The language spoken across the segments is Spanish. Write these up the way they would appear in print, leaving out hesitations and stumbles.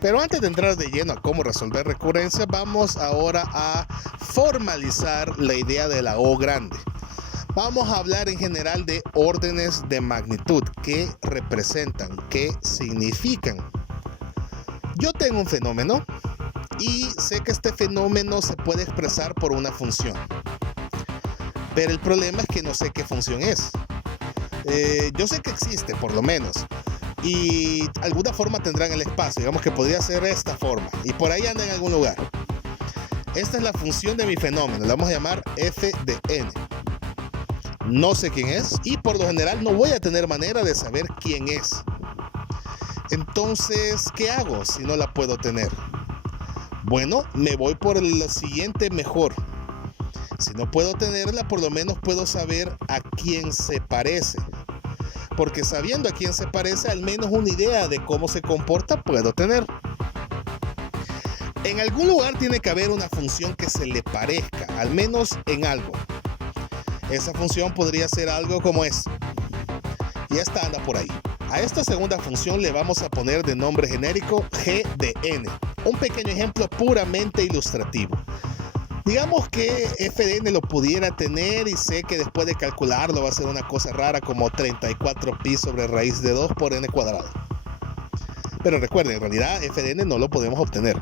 Pero antes de entrar de lleno a cómo resolver recurrencias, vamos ahora a formalizar la idea de la O grande. Vamos a hablar en general de órdenes de magnitud, qué representan, qué significan. Yo tengo un fenómeno y sé que este fenómeno se puede expresar por una función. Pero el problema es que no sé qué función es. Yo sé que existe, por lo menos. Y alguna forma tendrá en el espacio. Digamos que podría ser esta forma. Y por ahí anda en algún lugar. Esta es la función de mi fenómeno. La vamos a llamar f de n. No sé quién es. Y por lo general no voy a tener manera de saber quién es. Entonces, ¿qué hago si no la puedo tener? Bueno, me voy por el siguiente mejor. Si no puedo tenerla, por lo menos puedo saber a quién se parece. Porque sabiendo a quién se parece, al menos una idea de cómo se comporta puedo tener. En algún lugar tiene que haber una función que se le parezca, al menos en algo. Esa función podría ser algo como esto. Y esta anda por ahí. A esta segunda función le vamos a poner de nombre genérico g de n. Un pequeño ejemplo puramente ilustrativo. Digamos que f de n lo pudiera tener y sé que después de calcularlo va a ser una cosa rara como 34 pi sobre raíz de 2 por n cuadrado. Pero recuerden, en realidad f de n no lo podemos obtener.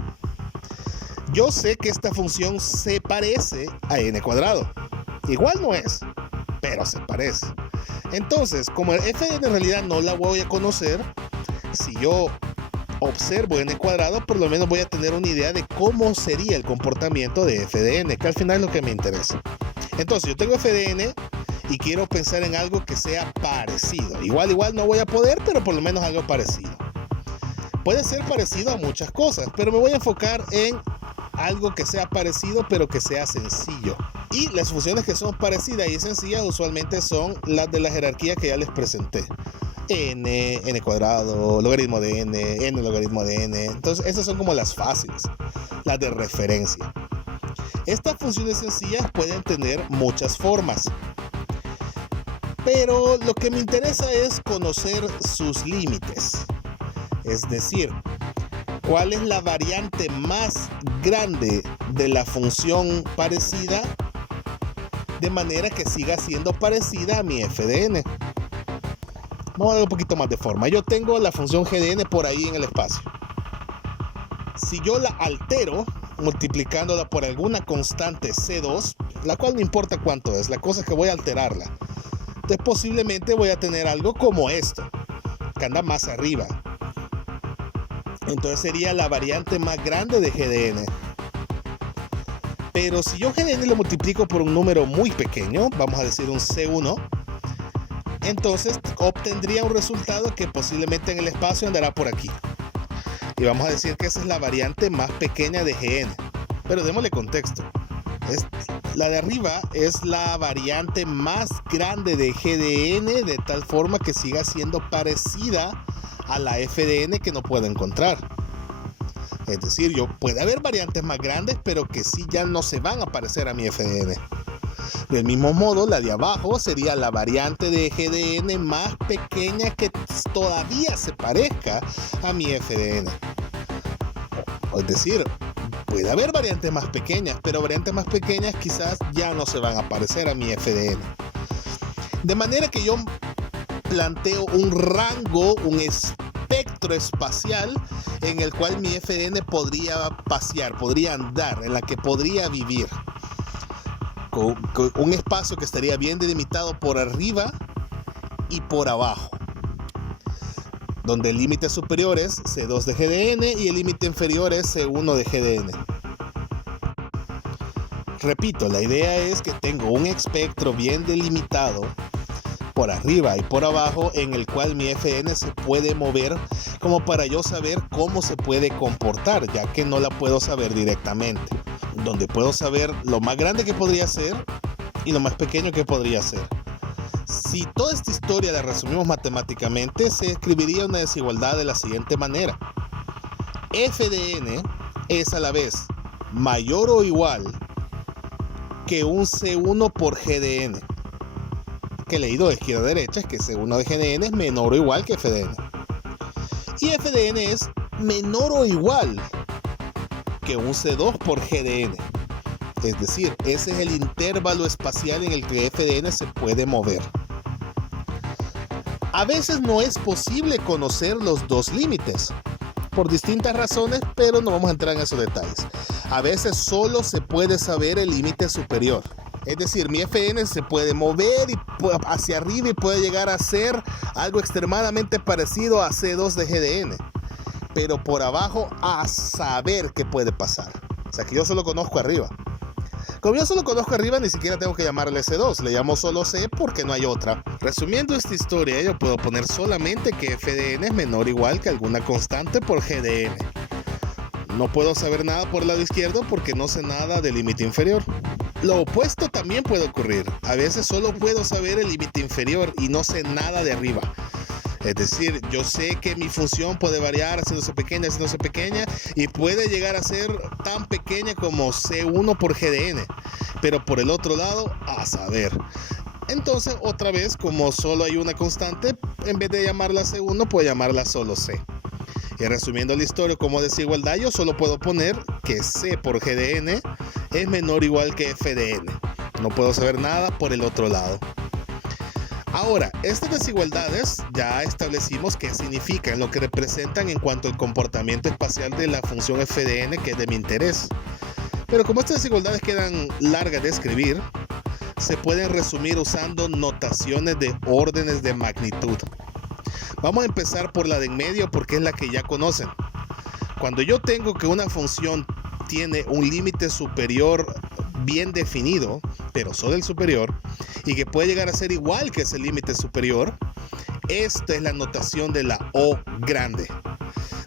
Yo sé que esta función se parece a n cuadrado. Igual no es, pero se parece. Entonces, como f de n en realidad no la voy a conocer, si yo observo n cuadrado, por lo menos voy a tener una idea de cómo sería el comportamiento de f de n, que al final es lo que me interesa. Entonces, yo tengo f de n y quiero pensar en algo que sea parecido. Igual no voy a poder, pero por lo menos algo parecido. Puede ser parecido a muchas cosas, pero me voy a enfocar en algo que sea parecido, pero que sea sencillo. Y las funciones que son parecidas y sencillas usualmente son las de la jerarquía que ya les presenté. N cuadrado, logaritmo de n logaritmo de n. Entonces, esas son como las fáciles, las de referencia. Estas funciones sencillas pueden tener muchas formas. Pero lo que me interesa es conocer sus límites. Es decir, ¿cuál es la variante más grande de la función parecida de manera que siga siendo parecida a mi f de n? Vamos a dar un poquito más de forma. Yo tengo la función g de n por ahí en el espacio. Si yo la altero multiplicándola por alguna constante c2, la cual no importa cuánto es, la cosa es que voy a alterarla. Entonces posiblemente voy a tener algo como esto, que anda más arriba. Entonces sería la variante más grande de g de n. Pero si yo g de n lo multiplico por un número muy pequeño, vamos a decir un c1, entonces obtendría un resultado que posiblemente en el espacio andará por aquí. Y vamos a decir que esa es la variante más pequeña de Gn. Pero démosle contexto. La de arriba es la variante más grande de g de n, de tal forma que siga siendo parecida a la f de n que no puedo encontrar. Es decir, puede haber variantes más grandes, pero que sí ya no se van a parecer a mi f de n. Del mismo modo, la de abajo sería la variante de g de n más pequeña que todavía se parezca a mi f de n. Es decir, puede haber variantes más pequeñas, pero variantes más pequeñas quizás ya no se van a parecer a mi f de n. De manera que yo planteo un rango, un espectro espacial en el cual mi f de n podría pasear, podría andar, en la que podría vivir. Con un espacio que estaría bien delimitado por arriba y por abajo, donde el límite superior es C2 de g de n y el límite inferior es C1 de g de n. Repito, la idea es que tengo un espectro bien delimitado por arriba y por abajo en el cual mi f de n se puede mover como para yo saber cómo se puede comportar, ya que no la puedo saber directamente. Donde puedo saber lo más grande que podría ser y lo más pequeño que podría ser. Si toda esta historia la resumimos matemáticamente, se escribiría una desigualdad de la siguiente manera. F de n es a la vez mayor o igual que un C1 por G de n. Que leído de izquierda a derecha es que C1 de G de n es menor o igual que F de n. Y F de n es menor o igual que un C2 por GDN. Es decir, ese es el intervalo espacial en el que FDN se puede mover. A veces no es posible conocer los dos límites, por distintas razones, pero no vamos a entrar en esos detalles. A veces solo se puede saber el límite superior. Es decir, mi FN se puede mover hacia arriba y puede llegar a ser algo extremadamente parecido a C2 de GDN. Pero por abajo a saber qué puede pasar. O sea que yo solo conozco arriba. Como yo solo conozco arriba, ni siquiera tengo que llamarle C2. Le llamo solo C porque no hay otra. Resumiendo esta historia, yo puedo poner solamente que FDN es menor o igual que alguna constante por GDN. No puedo saber nada por el lado izquierdo porque no sé nada del límite inferior. Lo opuesto también puede ocurrir. A veces solo puedo saber el límite inferior y no sé nada de arriba. Es decir, yo sé que mi función puede variar haciéndose pequeña y puede llegar a ser tan pequeña como C1 por GDN. Pero por el otro lado, a saber. Entonces, otra vez, como solo hay una constante, en vez de llamarla C1, puedo llamarla solo C. Y resumiendo la historia como desigualdad, yo solo puedo poner que C por GDN es menor o igual que FDN. No puedo saber nada por el otro lado. Ahora, estas desigualdades ya establecimos qué significan, lo que representan en cuanto al comportamiento espacial de la función FDN, que es de mi interés. Pero como estas desigualdades quedan largas de escribir, se pueden resumir usando notaciones de órdenes de magnitud. Vamos a empezar por la de en medio porque es la que ya conocen. Cuando yo tengo que una función tiene un límite superior bien definido, pero solo el superior, y que puede llegar a ser igual que ese límite superior, esta es la notación de la O grande.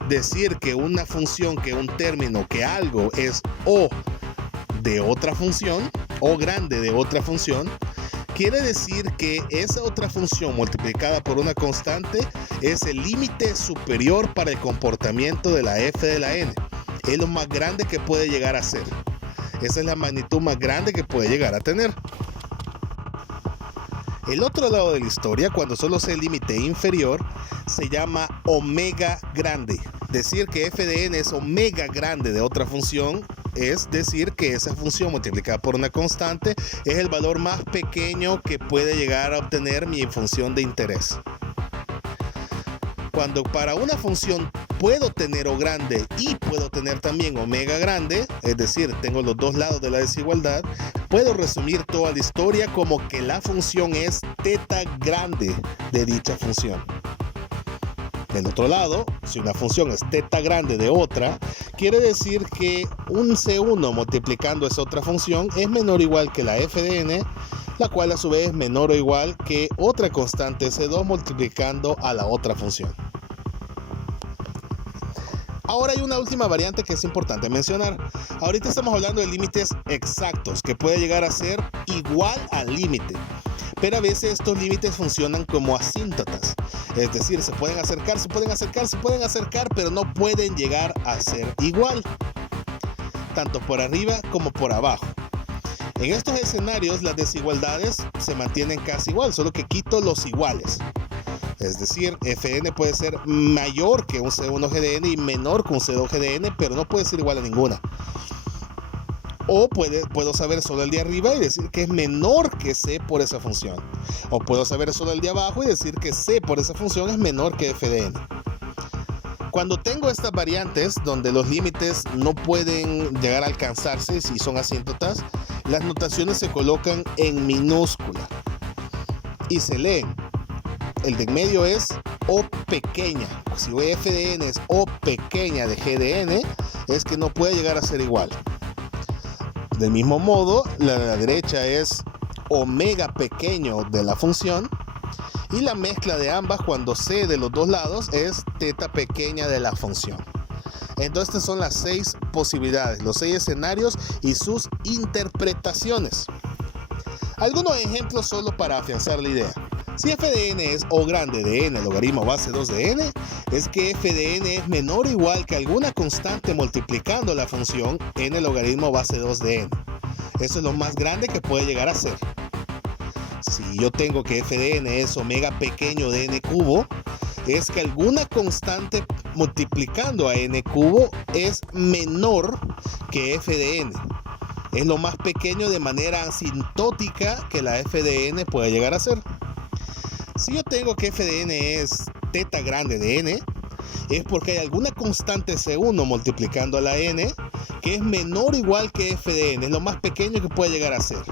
Decir que una función, que un término, que algo es O de otra función, O grande de otra función, quiere decir que esa otra función multiplicada por una constante es el límite superior para el comportamiento de la f de la n. Es lo más grande que puede llegar a ser. Esa es la magnitud más grande que puede llegar a tener. El otro lado de la historia, cuando solo sea el límite inferior, se llama omega grande. Decir que f de n es omega grande de otra función es decir que esa función multiplicada por una constante es el valor más pequeño que puede llegar a obtener mi función de interés. Cuando para una función puedo tener O grande y puedo tener también omega grande, es decir, tengo los dos lados de la desigualdad, puedo resumir toda la historia como que la función es teta grande de dicha función. Del otro lado, si una función es teta grande de otra, quiere decir que un C1 multiplicando esa otra función es menor o igual que la f de n, la cual a su vez es menor o igual que otra constante C2 multiplicando a la otra función. Ahora hay una última variante que es importante mencionar. Ahorita estamos hablando de límites exactos, que puede llegar a ser igual al límite. Pero a veces estos límites funcionan como asíntotas. Es decir, se pueden acercar, pero no pueden llegar a ser igual. Tanto por arriba como por abajo. En estos escenarios las desigualdades se mantienen casi igual, solo que quito los iguales. Es decir, Fn puede ser mayor que un C1 GDN y menor que un C2 GDN, pero no puede ser igual a ninguna. O puedo saber solo el de arriba y decir que es menor que C por esa función. O puedo saber solo el de abajo y decir que C por esa función es menor que f de n. Cuando tengo estas variantes donde los límites no pueden llegar a alcanzarse si son asíntotas, las notaciones se colocan en minúscula y se leen. El de en medio es O pequeña. Si f de n es O pequeña de g de n, es que no puede llegar a ser igual. Del mismo modo, la de la derecha es omega pequeño de la función y la mezcla de ambas cuando c de los dos lados es teta pequeña de la función. Entonces estas son las 6 posibilidades, los 6 escenarios y sus interpretaciones. Algunos ejemplos solo para afianzar la idea. Si f de n es O grande de n logaritmo base 2 de n, es que f de n es menor o igual que alguna constante multiplicando la función n logaritmo base 2 de n. Eso es lo más grande que puede llegar a ser. Si yo tengo que f de n es omega pequeño de n cubo, es que alguna constante multiplicando a n cubo es menor que f de n. Es lo más pequeño de manera asintótica que la f de n puede llegar a ser. Si yo tengo que f de n es teta grande de n, es porque hay alguna constante C1 multiplicando a la n que es menor o igual que f de n, es lo más pequeño que puede llegar a ser.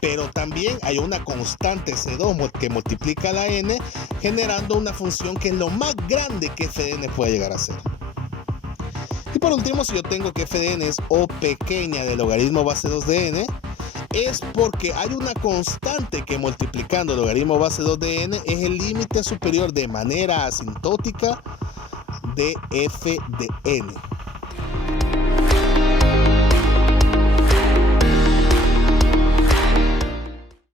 Pero también hay una constante C2 que multiplica a la n, generando una función que es lo más grande que f de n puede llegar a ser. Y por último, si yo tengo que f de n es o pequeña del logaritmo base 2 de n, es porque hay una constante que multiplicando el logaritmo base 2 de n es el límite superior de manera asintótica de f de n.